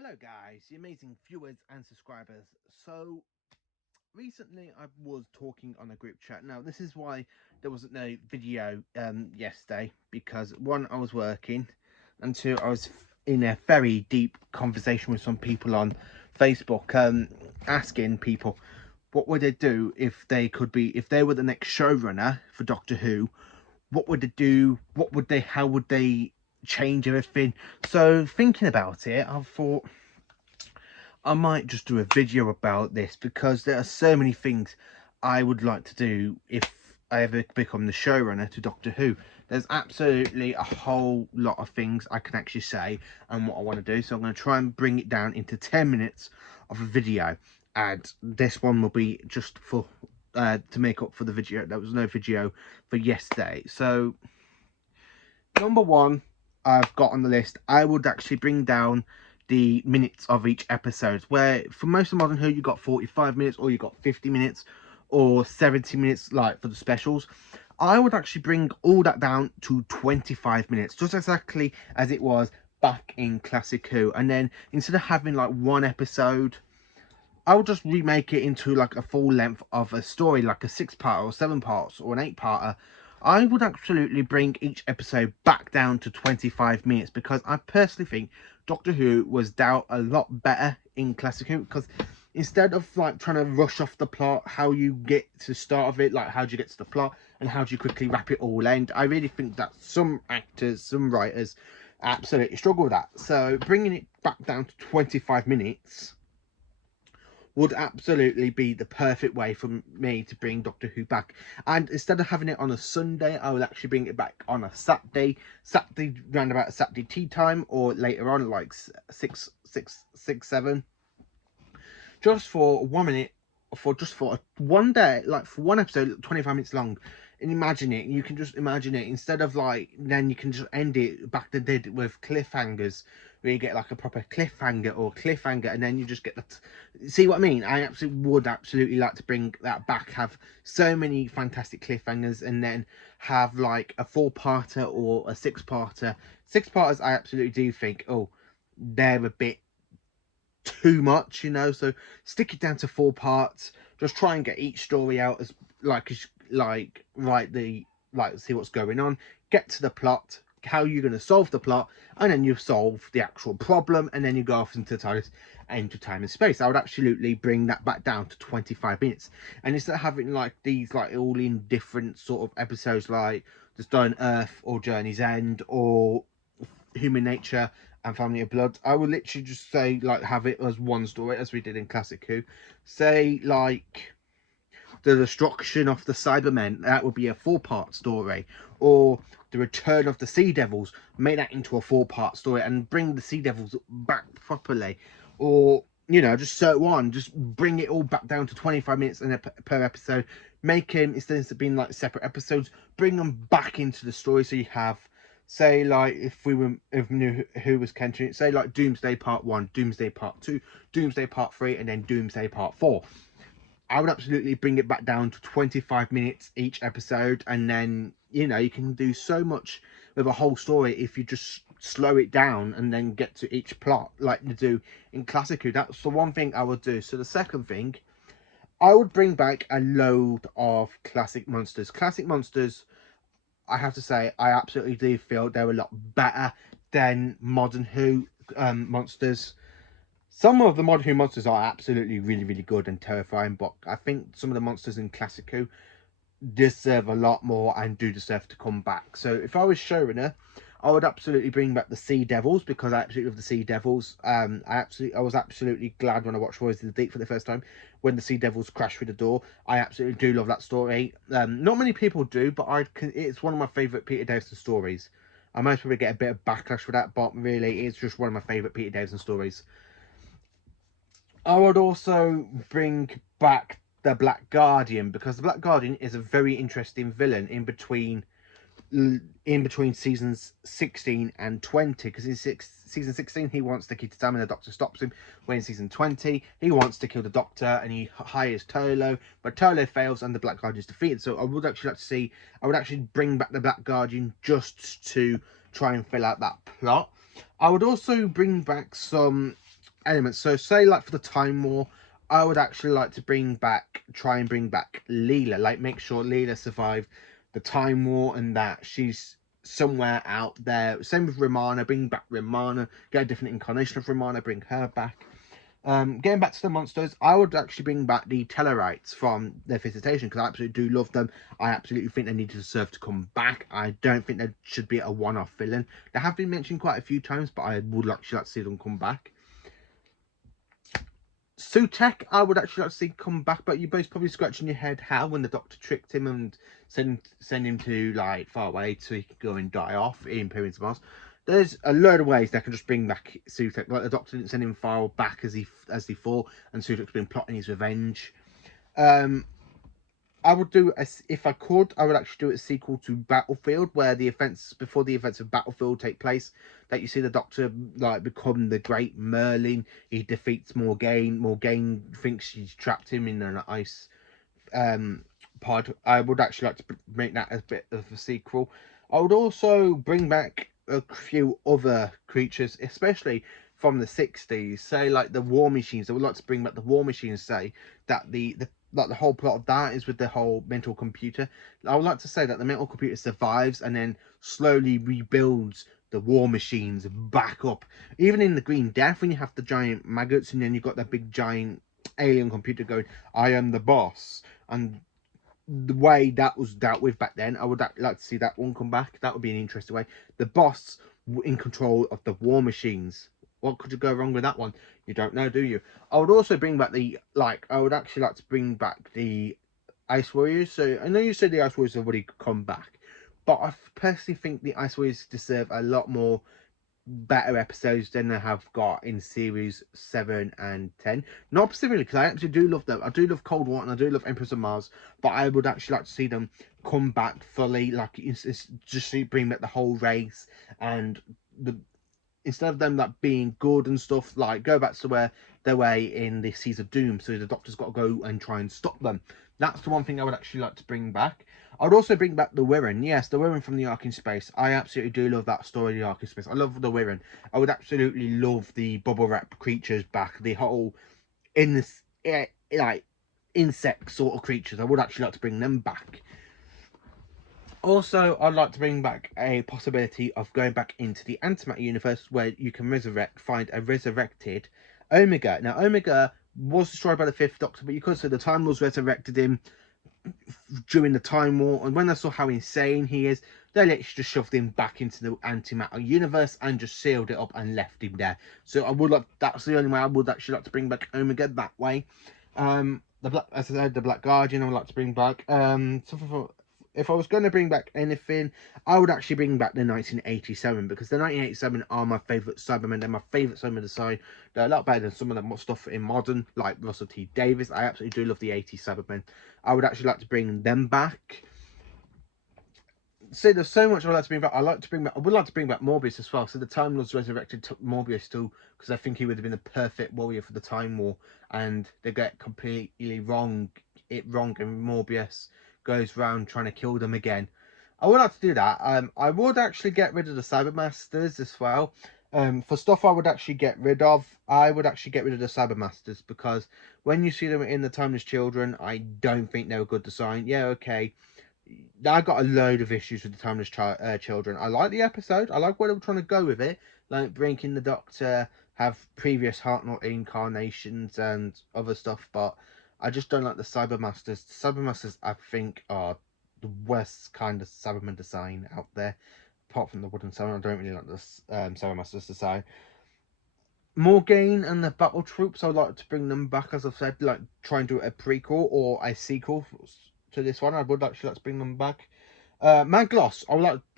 Hello, guys, the amazing viewers and subscribers. So, recently I was talking on a group chat. Now, this is why there wasn't no video yesterday because one, I was working, and two, I was in a very deep conversation with some people on Facebook, asking people what would they do if they were the next showrunner for Doctor Who. What would they do? How would they change everything? So, thinking about it, I thought I might just do a video about this because there are so many things I would like to do if I ever become the showrunner to Doctor Who. There's absolutely a whole lot of things I can actually say and what I want to do. So I'm going to try and bring it down into 10 minutes of a video. And this one will be just for to make up for the video. There was no video for yesterday. So number one I've got on the list, I would actually bring down the minutes of each episode, where for most of Modern Who you got 45 minutes or you got 50 minutes or 70 minutes like for the specials. I would actually bring all that down to 25 minutes, just exactly as it was back in Classic Who. And then instead of having like one episode, I would just remake it into like a full length of a story, like a 6 part or 7 parts or an 8 parter. I would absolutely bring each episode back down to 25 minutes because I personally think Doctor Who was dealt a lot better in Classic Who, because instead of like trying to rush off the plot, how you get to the start of it, like how do you get to the plot and how do you quickly wrap it all end, I really think that some actors, some writers absolutely struggle with that. So bringing it back down to 25 minutes would absolutely be the perfect way for me to bring Doctor Who back. And instead of having it on a Sunday, I would actually bring it back on a Saturday round about Saturday tea time, or later on, like 7, just for 1 minute, for one day, like for one episode, 25 minutes long. And imagine it, you can just imagine it, instead of like, then you can just end it back to did with cliffhangers, where you get like a proper cliffhanger, and then you just get the see what I mean. I absolutely would absolutely like to bring that back, have so many fantastic cliffhangers, and then have like a 4-parter or a 6-parter. 6-parters I absolutely do think, oh, they're a bit too much, so stick it down to 4 parts. Just try and get each story out as write the like see what's going on, get to the plot, how you're going to solve the plot, and then you solve the actual problem, and then you go off into time and space. I would absolutely bring that back down to 25 minutes, and instead of having like these like all in different sort of episodes, like The Stone Earth or Journey's End or Human Nature and Family of Blood, I would literally just say like have it as one story, as we did in Classic Who. Say like the destruction of the Cybermen, that would be a 4-part story, or the return of the Sea Devils, make that into a 4-part story and bring the Sea Devils back properly, or just so on, just bring it all back down to 25 minutes per episode. Make him, instead of being like separate episodes, bring them back into the story. So you have, say like, if New Who was Kentering, say like Doomsday Part 1, Doomsday Part 2, Doomsday Part 3, and then Doomsday Part 4. I would absolutely bring it back down to 25 minutes each episode, and then you can do so much with a whole story if you just slow it down and then get to each plot like you do in Classic Who. That's the one thing I would do. So the second thing, I would bring back a load of classic monsters. Classic monsters, I have to say, I absolutely do feel they're a lot better than modern Who monsters. Some of the Modern Who monsters are absolutely really, really good and terrifying, but I think some of the monsters in Classic Who deserve a lot more and do deserve to come back. So if I was showrunner, I would absolutely bring back the Sea Devils, because I absolutely love the Sea Devils. I was absolutely glad when I watched Voices of the Deep for the first time when the Sea Devils crashed through the door. I absolutely do love that story. Not many people do, but it's one of my favourite Peter Davison stories. I might probably get a bit of backlash for that, but really, it's just one of my favourite Peter Davison stories. I would also bring back the Black Guardian, because the Black Guardian is a very interesting villain in between seasons 16 and 20, because in season 16 he wants to kill Sam and the Doctor stops him, when in season 20 he wants to kill the Doctor and he hires Tolo, but Tolo fails and the Black Guardian is defeated. So I would actually bring back the Black Guardian just to try and fill out that plot. I would also bring back some elements. So say like for the Time War, I would actually like to try and bring back Leela, like make sure Leela survived the Time War and that she's somewhere out there. Same with Romana, bring back Romana, get a different incarnation of Romana, bring her back. Getting back to the monsters, I would actually bring back the Tellarites from their visitation because I absolutely do love them. I absolutely think they need to deserve to come back. I don't think they should be a one-off villain. They have been mentioned quite a few times, but I would actually like to see them come back. Sutekh, I would actually like to see come back, but you're both probably scratching your head how when the Doctor tricked him and send him to like far away so he could go and die off in Pyramids of Mars. There's a load of ways they can just bring back Sutekh. Like the Doctor didn't send him far back as he thought, and Sutekh's been plotting his revenge. I would do if I could, I would actually do a sequel to Battlefield, where before the events of Battlefield take place, that you see the Doctor like become the great Merlin. He defeats Morgaine. Morgaine thinks she's trapped him in an ice pod. I would actually like to make that a bit of a sequel. I would also bring back a few other creatures, especially from the 60s, say like the War Machines. I would like to bring back the War Machines, say that the whole plot of that is with the whole mental computer. I would like to say that the mental computer survives and then slowly rebuilds the War Machines back up. Even in the Green Death, when you have the giant maggots and then you've got that big giant alien computer going, I am the boss. And the way that was dealt with back then, I would like to see that one come back. That would be an interesting way. The boss in control of the War Machines. What could you go wrong with that one? You don't know, do you? I would also bring back I would actually like to bring back the Ice Warriors. So I know you said the Ice Warriors have already come back, but I personally think the Ice Warriors deserve a lot more better episodes than they have got in series 7 and 10. Not specifically because I actually do love them. I do love Cold War and I do love Empress of Mars, but I would actually like to see them come back fully, like it's just bring back the whole race and instead of them like being good and stuff, like go back to where they were in the Seas of Doom, so the Doctor's got to go and try and stop them. That's the one thing I would actually like to bring back. I'd also bring back the Wirren. Yes, the Wirren from the Ark in Space. I absolutely do love that story, the Ark in Space. I love the Wirren. I would absolutely love the bubble wrap creatures back. The whole in this like insect sort of creatures. I would actually like to bring them back. Also, I'd like to bring back a possibility of going back into the Antimatter universe where you can find a resurrected Omega. Now, Omega was destroyed by the Fifth Doctor, but you could say the Time Lords resurrected him during the Time War, and when they saw how insane he is, they literally just shoved him back into the Antimatter universe and just sealed it up and left him there. So that's the only way I would actually like to bring back Omega that way. As I said, the Black Guardian I would like to bring back. If I was going to bring back anything, I would actually bring back the 1987 because the 1987 are my favourite Cybermen. They're my favourite Cybermen design. They're a lot better than some of the stuff in modern, like Russell T Davies. I absolutely do love the 80s Cybermen. I would actually like to bring them back. So there's so much I would like to bring back. I would like to bring back Morbius as well. So the Time Lords resurrected Morbius too, because I think he would have been the perfect warrior for the Time War, and they get completely wrong, and Morbius goes around trying to kill them again. I would like to do that. I would actually get rid of the Cybermasters as well. For stuff I would actually get rid of, I would actually get rid of the Cybermasters because when you see them in the Timeless Children, I don't think they're a good design. Yeah, okay. I got a load of issues with the Timeless Children. I like the episode. I like where they were trying to go with it, like bringing the Doctor have previous Hartnell incarnations and other stuff, but I just don't like the Cybermasters. The Cybermasters, I think, are the worst kind of Cyberman design out there. Apart from the Wooden Cyberman, I don't really like the Cybermasters design. Morgaine and the Battle Troops, I would like to bring them back, as I've said, like try and do a prequel or a sequel to this one. I would actually like to bring them back. Maglos,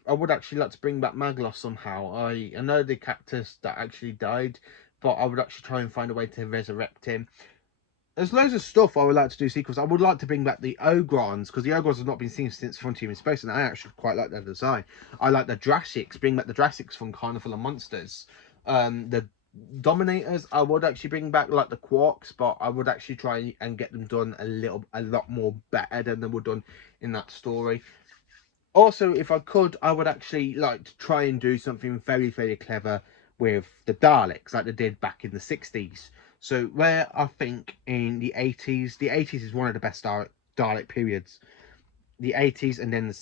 I would actually like to bring back Maglos somehow. I know the cactus that actually died, but I would actually try and find a way to resurrect him. There's loads of stuff I would like to do sequels. I would like to bring back the Ogrons, because the Ogrons have not been seen since Frontier in Space, and I actually quite like their design. I like the Drassics, bring back the Drassics from Carnival of Monsters. The Dominators, I would actually bring back like the Quarks, but I would actually try and get them done a lot more better than they were done in that story. Also, if I could, I would actually like to try and do something very, very clever with the Daleks like they did back in the 60s. So where I think in the 80s is one of the best Dalek periods. The 80s, and then the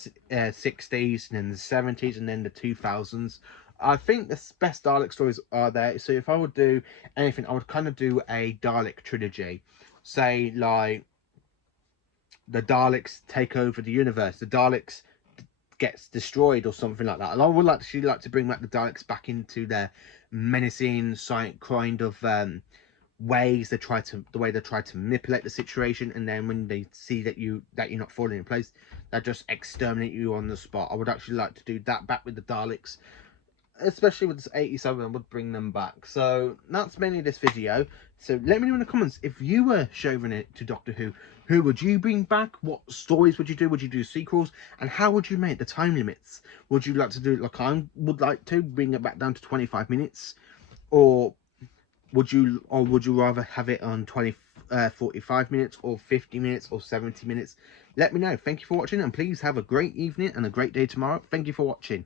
60s, and then the 70s, and then the 2000s. I think the best Dalek stories are there. So if I would do anything, I would kind of do a Dalek trilogy. Say like the Daleks take over the universe. The Daleks gets destroyed or something like that. And I would actually like to bring back the Daleks back into their menacing kind of ways. The way they try to manipulate the situation, and then when they see that you're not falling in place, they just exterminate you on the spot. I would actually like to do that back with the Daleks, especially with this 87. I would bring them back. So that's mainly this video. So let me know in the comments, if you were showing it to Doctor Who would you bring back? What stories would you do? Would you do sequels? And how would you make the time limits? Would you like to do it like I would like to, bring it back down to 25 minutes? Or would you rather have it on 45 minutes, or 50 minutes, or 70 minutes? Let me know. Thank you for watching, and please have a great evening and a great day tomorrow. Thank you for watching.